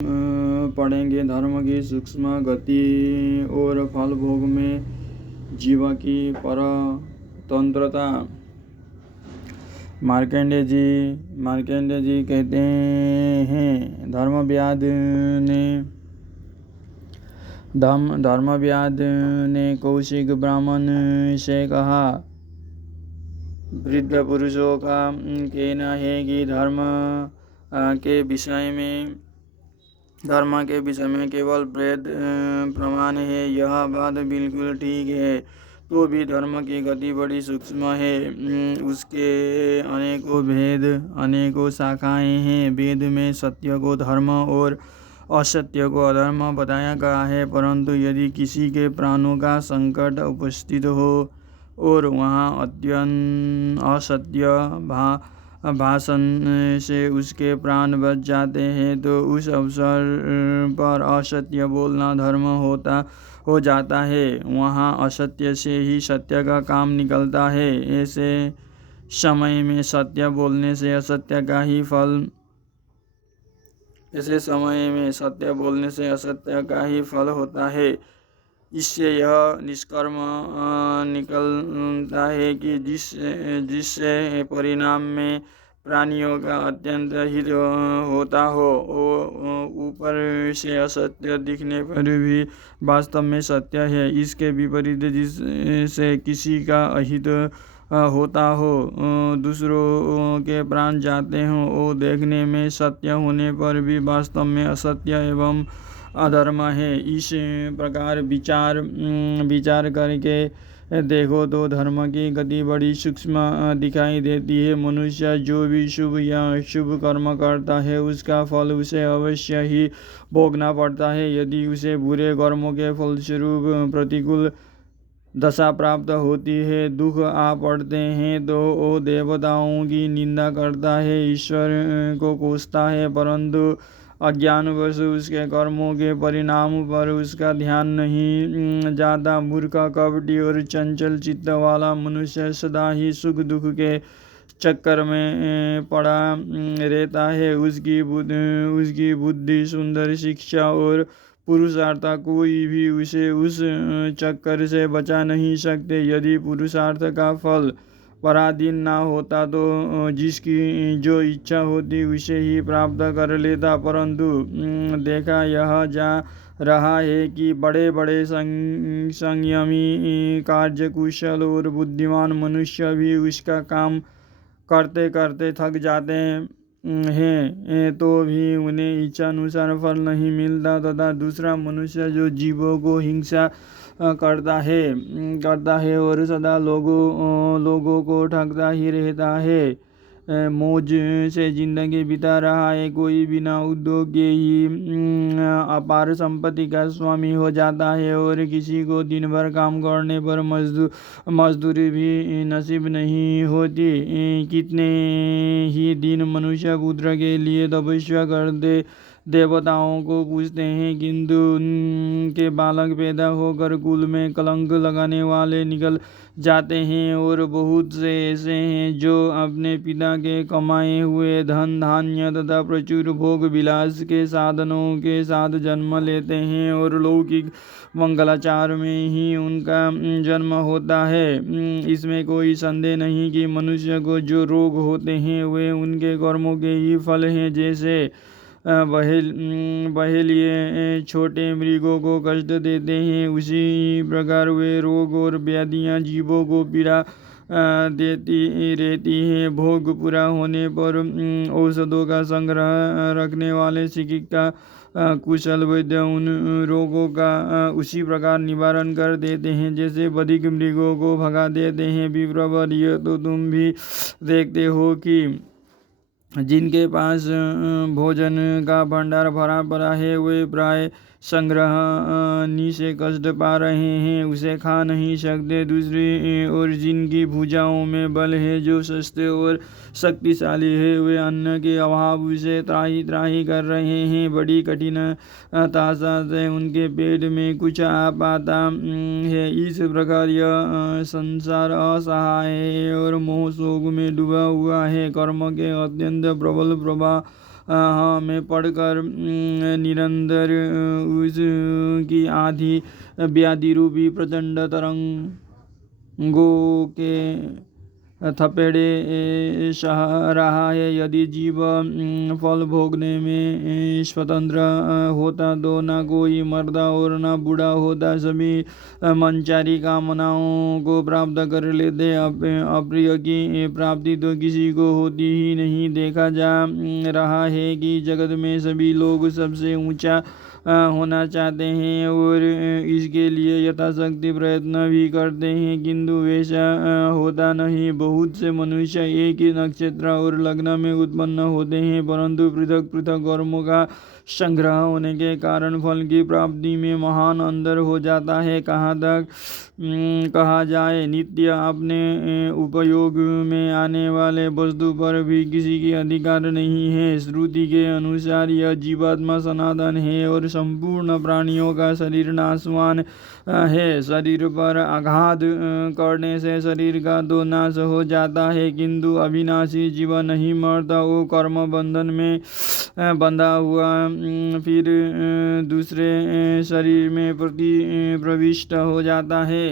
पढ़ेंगे धर्म की सूक्ष्म गति और फल भोग में जीव की परतंत्रता। मार्कंडेय जी कहते हैं, धर्मव्याध ने कौशिक ब्राह्मण से कहा, वृद्ध पुरुषों का कहना है कि धर्म के विषय में केवल वेद प्रमाण है। यह बात बिल्कुल ठीक है, तो भी धर्म की गति बड़ी सूक्ष्म है। उसके अनेकों भेद, अनेकों शाखाएं हैं। वेद में सत्य को धर्म और असत्य को अधर्म बताया गया है, परंतु यदि किसी के प्राणों का संकट उपस्थित हो और वहाँ अत्यंत असत्य भाषण से उसके प्राण बच जाते हैं, तो उस अवसर पर असत्य बोलना धर्म हो जाता है। वहाँ असत्य से ही सत्य का काम निकलता है। ऐसे समय में सत्य बोलने से असत्य का ही फल होता है। इससे यह निष्कर्म निकलता है कि जिससे परिणाम में प्राणियों का अत्यंत हित होता हो, ऊपर से असत्य दिखने पर भी वास्तव में सत्य है। इसके विपरीत जिससे किसी का अहित होता हो, दूसरों के प्राण जाते हों, वो देखने में सत्य होने पर भी वास्तव में असत्य एवं अधर्म है। इस प्रकार विचार करके देखो तो धर्म की गति बड़ी सूक्ष्म दिखाई देती है। मनुष्य जो भी शुभ या अशुभ कर्म करता है, उसका फल उसे अवश्य ही भोगना पड़ता है। यदि उसे बुरे कर्मों के फलस्वरूप प्रतिकूल दशा प्राप्त होती है, दुख आ पड़ते हैं, तो वो देवताओं की निंदा करता है, ईश्वर को कोसता है, परंतु अज्ञानवश उसके कर्मों के परिणाम पर उसका ध्यान नहीं जाता। मूर्ख, कपटी और चंचल चित्त वाला मनुष्य सदा ही सुख दुख के चक्कर में पड़ा रहता है। उसकी बुद्धि, सुंदर शिक्षा और पुरुषार्थ कोई भी उसे उस चक्कर से बचा नहीं सकते। यदि पुरुषार्थ का फल पराधीन ना होता तो जिसकी जो इच्छा होती उसे ही प्राप्त कर लेता, परंतु देखा यह जा रहा है कि बड़े बड़े संयमी, कार्यकुशल और बुद्धिमान मनुष्य भी उसका काम करते करते थक जाते हैं, तो भी उन्हें इच्छानुसार फल नहीं मिलता। तथा दूसरा मनुष्य जो जीवों को हिंसा करता है और सदा लोगों को ठगता ही रहता है, मौज से जिंदगी बिता रहा है, कोई बिना उद्योग के ही अपार संपत्ति का स्वामी हो जाता है, और किसी को दिन भर काम करने पर मजदूरी भी नसीब नहीं होती। कितने ही दिन मनुष्य पुत्र के लिए तपस्या करते देवताओं को पूछते हैं, किंतु उनके बालक पैदा होकर कुल में कलंक लगाने वाले निकल जाते हैं। और बहुत से ऐसे हैं जो अपने पिता के कमाए हुए धन धान्य तथा प्रचुर भोग विलास के साधनों के साथ जन्म लेते हैं, और लौकिक मंगलाचार में ही उनका जन्म होता है। इसमें कोई संदेह नहीं कि मनुष्य को जो रोग होते हैं वे उनके कर्मों के ही फल हैं। जैसे बहेलिए छोटे मृगों को कष्ट देते हैं, उसी प्रकार वे रोग और व्याधियां जीवों को पीड़ा देती रहती है। भोग पूरा होने पर औषधों का संग्रह रखने वाले चिकित्सा कुशल वैद्य उन रोगों का उसी प्रकार निवारण कर देते हैं जैसे बधिक मृगों को भगा देते हैं। विप्रवर, यह तो तुम भी देखते हो कि जिनके पास भोजन का भंडार भरा पड़ा है, वे प्राय संग्रहणी से कष्ट पा रहे हैं, उसे खा नहीं सकते। दूसरी और जिनकी भुजाओं में बल है, जो सस्ते और शक्तिशाली है, वे अन्न के अभाव से त्राही कर रहे हैं। बड़ी कठिनता से उनके पेट में कुछ आ पाता है। इस प्रकार यह संसार असहाय है और मोह शोक में डूबा हुआ है। कर्म के अत्यंत प्रबल प्रभाव में पढ़कर निरंतर उसकी आधी व्याधि रूपी प्रचंड तरंगों के थपेड़े सह रहा है। यदि जीव फल भोगने में स्वतंत्र होता तो न कोई मरता और न बूढ़ा होता। सभी मनचारी कामनाओं को प्राप्त कर लेते। अप्रिय की प्राप्ति तो किसी को होती ही नहीं। देखा जा रहा है कि जगत में सभी लोग सबसे ऊंचा होना चाहते हैं और इसके लिए यथाशक्ति प्रयत्न भी करते हैं, किंतु वैसा होता नहीं। बहुत से मनुष्य एक ही नक्षत्र और लग्न में उत्पन्न होते हैं, परंतु पृथक पृथक कर्मों का संग्रह होने के कारण फल की प्राप्ति में महान अंतर हो जाता है। कहाँ तक कहा जाए, नित्य अपने उपयोग में आने वाले वस्तु पर भी किसी के अधिकार नहीं है। श्रुति के अनुसार यह जीवात्मा सनातन है और संपूर्ण प्राणियों का शरीर नाशवान है। शरीर पर आघात करने से शरीर का तो नाश हो जाता है, किंतु अविनाशी जीव नहीं मरता। वो कर्म बंधन में बंधा हुआ फिर दूसरे शरीर में प्रविष्ट हो जाता है।